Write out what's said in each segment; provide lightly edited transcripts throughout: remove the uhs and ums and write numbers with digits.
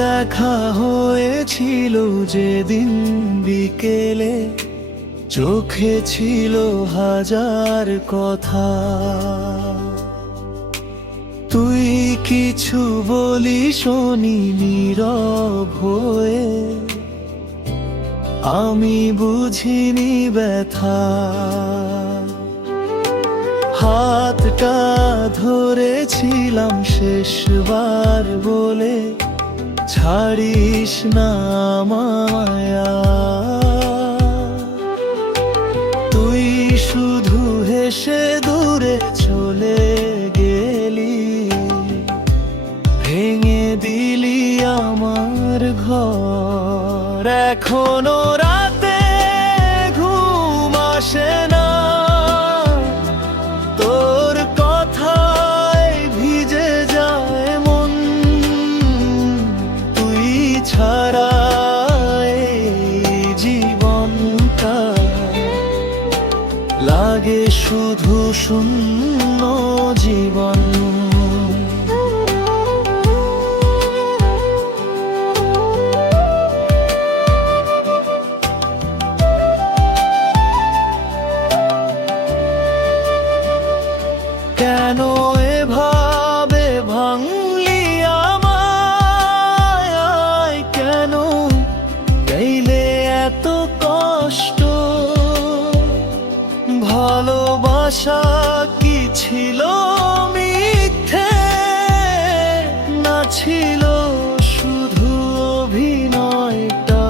দেখা হয়েছিল যেদিন বিকেলে, চোখে ছিল হাজার কথা। তুই কিছু বলিসনি, নীরব হয়ে আমি বুঝিনি ব্যথা। হাতটা ধরেছিলাম শেষবার বলে, ছাড়িস না আমায়। তুই শুধু হেসে দূরে চলে গেলি, ভেঙে দিলি আমার ঘর। এখনো রাতে ঘুম আসে না, তোর কথায় ভিজে যায় মন। তুই ছাড়া এই জীবনটা লাগে শুধু শূন্য জীবন। কেন এভাবে ভাঙলি আমায়? কেন পেলে এত কষ্ট? ভালোবাসা কি ছিল মিথ্যে, না ছিল শুধু অভিনয়টা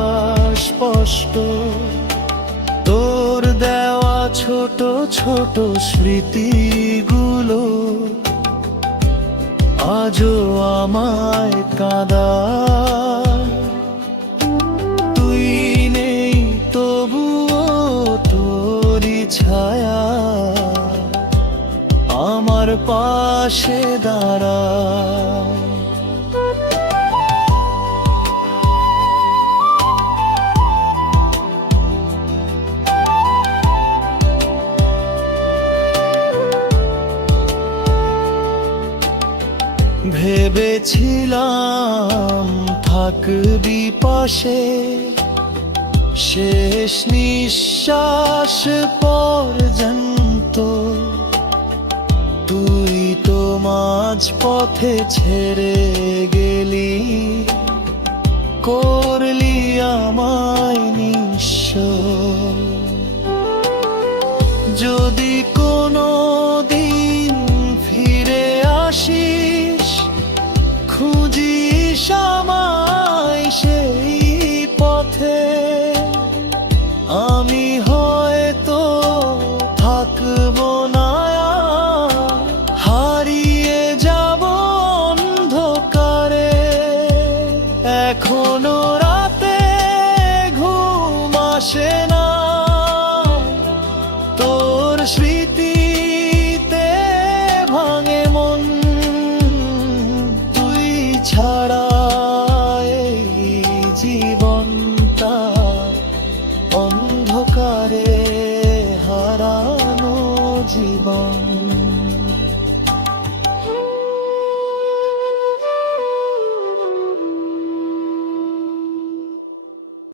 স্পষ্ট? তোর দেওয়া ছোট ছোট স্মৃতিগুলো আজও আমায় কাঁদায়। তুই নেই তবুও তোরই ছায়া আমার পাশে দাঁড়ায়। ভেবেছিলাম থাকবি পাশে, শেষ নিঃশ্বাস পর্যন্ত। তুই তো মাঝ পথে ছেড়ে গেলি, করলি আমায় নিঃস্ব। যদি কোনো দিন ফিরে আসিস, খুঁজিস আমায় সেই পথে, আমি হয়তো থাকবো না, হারিয়ে যাব অন্ধকারে। এখনো রাতে ঘুম আসে না, তোর স্মৃতিতে ভাঙে মন। তুই ছাড়া এই জীবনটা অন্ধকারে হারানো জীবন।